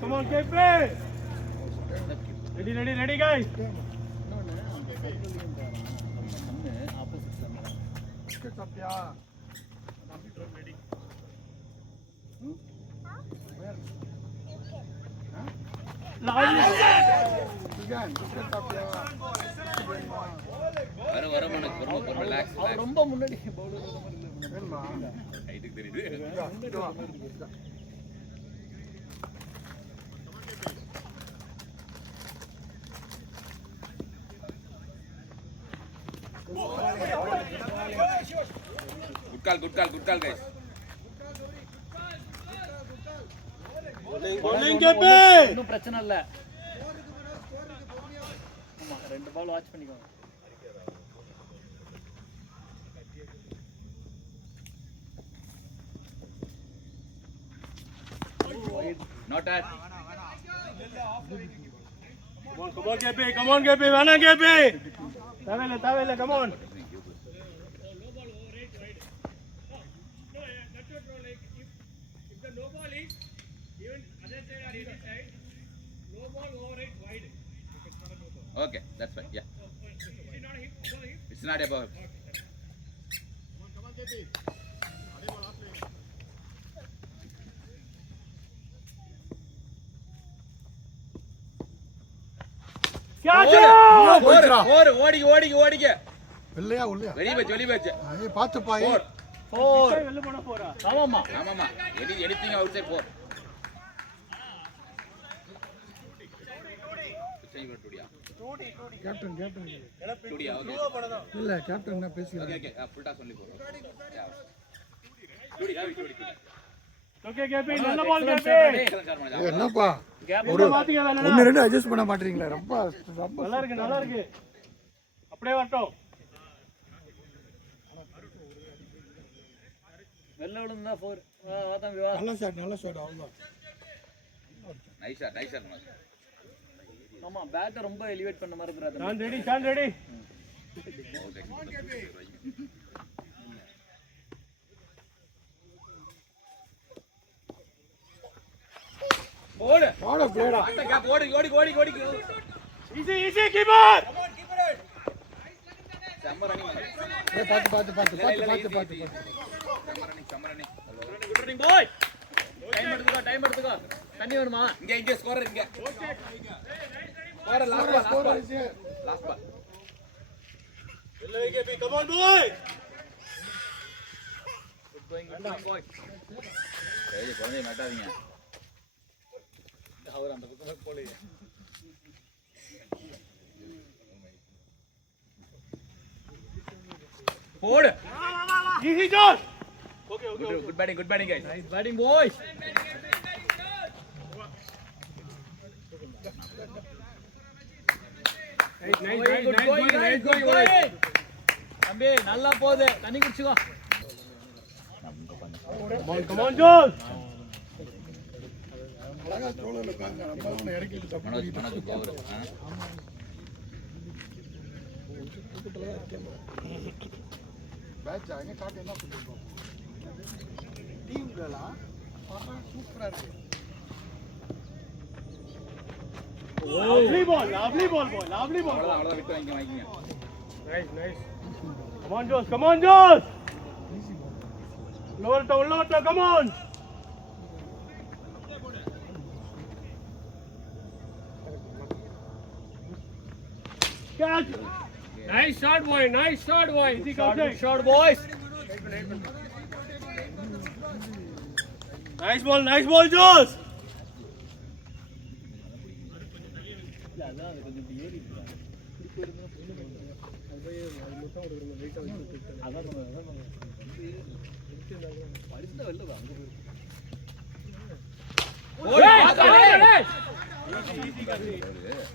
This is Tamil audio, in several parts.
Come on, KP. Ready, guys. ரொம்ப முன்னாடி good call guys. இன்னும் பிரச்சனை இல்ல. ஆமா, 2 பால் வாட்ச் பண்ணிக்கோங்க. Not at. Come on, KP. Vana KP. Tavela, come on. Okay, that's fine. Yeah. It's not above. Come on, KP. ஓடிக்க வெள்ளையா உள்ளையா வெளிய வெச்சு பாத்துப்பா 4 வெல்ல போனா 4 ஆமாமா எனிதிங் அவுட் சைடு 4 கேப்டன் டூடியா ஓகே இல்ல கேப்டன் நான் பேசிக்கிறேன் ஓகே ஃபுல் டாஸ் ஒன்லி 4 டூடி ஓகே கேபி நல்ல பால் கேபி என்னப்பா ஒரு 1-2 அட்ஜஸ்ட் பண்ண மாட்டீங்களா ரொம்ப நல்லா இருக்கு அப்படியே வரட்டும் வெல்ல விழுந்தா 4 ஆதான் விவா நல்ல ஷாட் அவ்வளவுதான் நைஸ் ஷாட் ஆமா பேட் ரொம்ப எலிவேட் பண்ண மாதிரி இருக்கு ஸ்டாண்ட் ரெடி ஓடு பிளேடா கேப் ஓடி easy keeper come on keeper it summer running பாத்து summer running good running bye time எடுத்துக்கோ தண்ணி வேணுமா இங்க ஸ்கோரர் இங்க ஸ்கோரர் லாஸ்ட் பால் இல்லை கேபி come on boy good going boy ஏய் கோனே மாட்டாதீங்க அவர் அந்த பக்கம் போலையே போடு ஈஸி ஜாஸ் okay good batting guys nice batting boys nice going தம்பி நல்லா போகுது தண்ணி குடிச்சுக்கோ come on ஜாஸ் அழகா ட்ரோலர்ல பாருங்க நம்ம இறக்கிட்டு தப்பு மனோஜ் பவர் பேட்ச் அங்க காட்டு என்ன சொல்லிருக்கோம் டீம்களா சூப்பரா இருக்கு lovely ball அவ்வளவு விட்டு வாங்கிங்க nice come on Josh lower come on catch nice shot boy easy shot boys nice ball Josh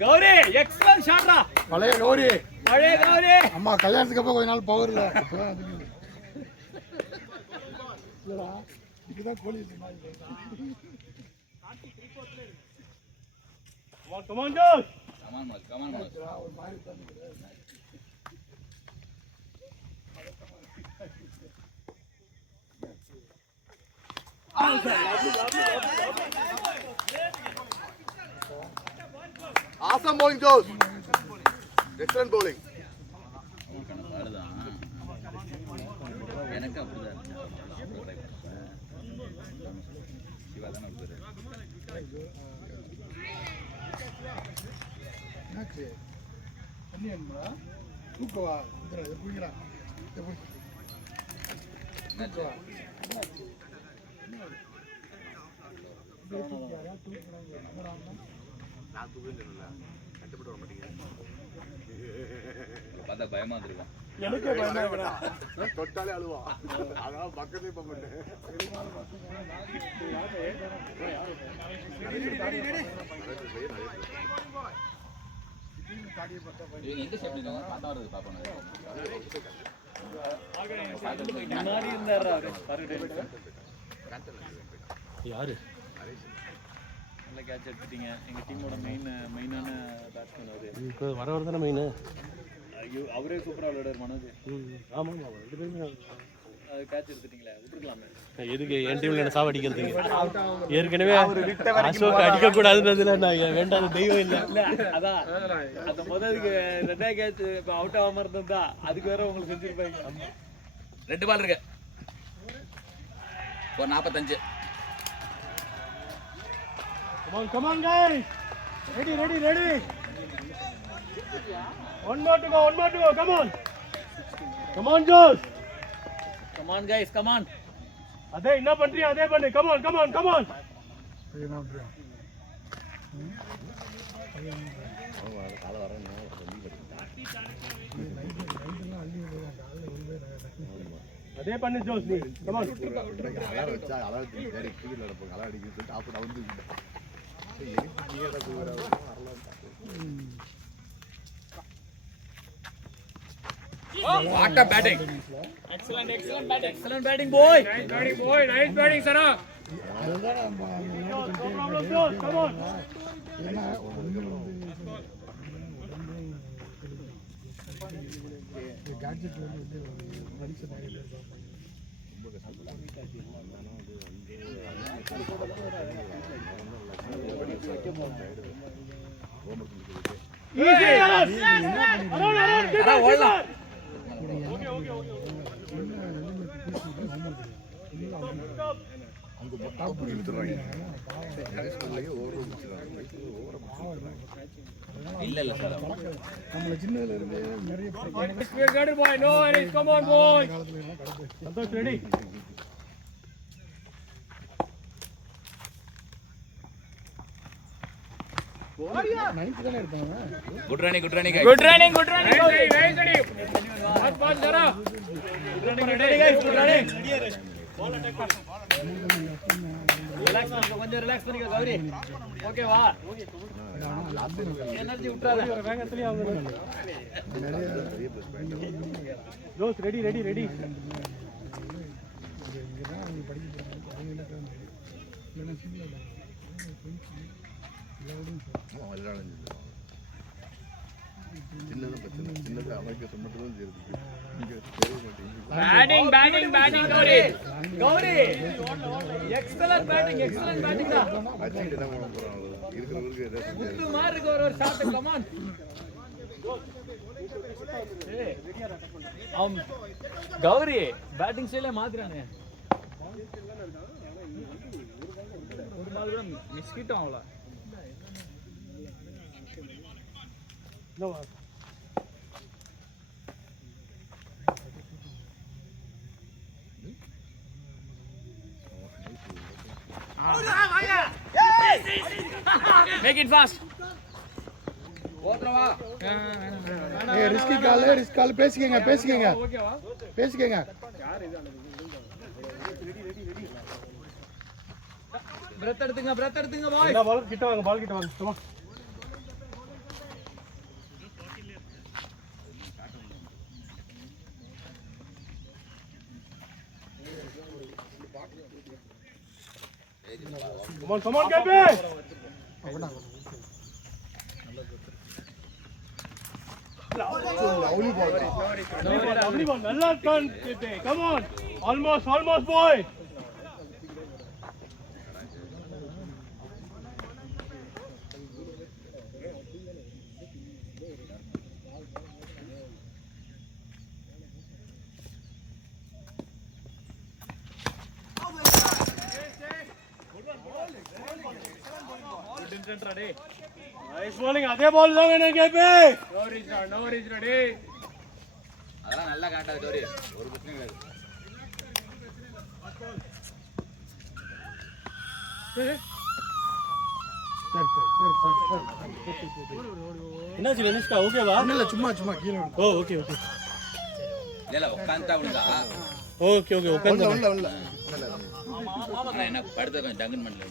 Gauri excellent ஷாட்ரா. பழைய கௌரி பழைய கௌரி. அம்மா கல்யாணத்துக்கு அப்புறம் கொஞ்ச நாள் பவர் இல்லை. இதுதான் கோழி. Come on, Josh. Come on, Manoj. Awesome bowling, Josh. Excellent bowling. எனக்கு அப்படிதான் சிவா தானே ஒருத்தர். தூக்கவா புரியுங்களா? பார்த்தா பயமா இருந்திருக்கும். எனக்கே பயமா இருக்குடா. தொட்டாலே அழுவா. அதான் பக்கத்துல போக மாட்டேன். இவங்க எங்க ஷேப்ல இருக்காங்க பார்த்தா வருது பாப்போம். முன்னாடி இருந்தாரா அவரு பாருங்க. யாரு? நல்ல கேட்ச் எடுத்துட்டீங்க. எங்க டீமோட மெயினான பேட்ஸ்மேன் அவரு. இப்போ வரவர் தானே மெயின். ஐயோ அவரே சூப்பரா விளையாடுறாரு மனோஜ். ஆமாம் ஆமாம், ரெண்டு பேருமே அது கேட்ச் எடுத்துட்டீங்களே விட்டுருக்கலாமே. எதுக்கு என் டீம்ல என்ன சாவடிக்கிறதுக்கு? ஏற்கனவே அசோக் அடிக்க கூடாதுன்றதுல நான் வேண்டாத தெய்வம் இல்லை. இல்ல அதான் அந்த முதலுக்கு ரெண்டாவது கேட்ச் இப்போ அவுட் ஆகாம இருந்ததா அதுக்கு வேற உங்களுக்கு செஞ்சிருப்பாங்க. 2 பால் இருக்கு. ஒரு 45. Come on guys. Ready. One more to go. Come on Josh. Come on guys, come on. அதே என்ன பண்றியா அதே பண்ணு. Come on. அதே பண்ணு ஜோஸ் நீ. Come on. What a batting. Excellent batting boy. Nice batting Sara. No problem Josh. Come on. Easy. Around. Okay. இல்ல சார். நம்மள சின்னதுல இருந்து நிறைய boy. No worries. Come on boy. Santosh ready. Good running guys. Good running. Nice ready. Pass Sara. Good running. Relax பண்ணுங்க, கொஞ்சம் ரிலாக்ஸ் பண்ணிக்க கௌரி. ஓகேவா? எனர்ஜி விட்டுறாத. வேகத்திலே அவங்க Josh ready. Batting Gauri. Excellent batting da. முத்து மாதிரி இருக்கு ஒரு shot. Come on. Gauri batting ஸ்டைலே மாத்துறானே. ஒரு பால் கூட மிஸ் கிட்டோம் அவள. No. Make it fast. போட்றவா. ஏய் ரிஸ்க் கால் பேசிக்கங்க. பிரத் எடுத்துங்க பாய். என்ன பால் கிட்ட வாங்க. Come on. Come on, Gabi. Lovely ball. Nalla turn, Gabi. Come on. Almost, boy. Nice bowling. அதே பால் தான் வேணும் கேபி. No reach ready. அதெல்லாம் நல்லா கரெக்டா ஜோடி ஒரு பிரச்சனை கிடையாது. என்னாச்சு நிஷ்கா ஓகேவா? இல்ல சும்மா கீழே ஓ ஓகே இல்ல உட்கார்ந்தா விழுந்தா ஓகே உட்கார்ந்து உள்ள ஆனா என்ன படுத்து கொஞ்சம் டங்கன் பண்ணல.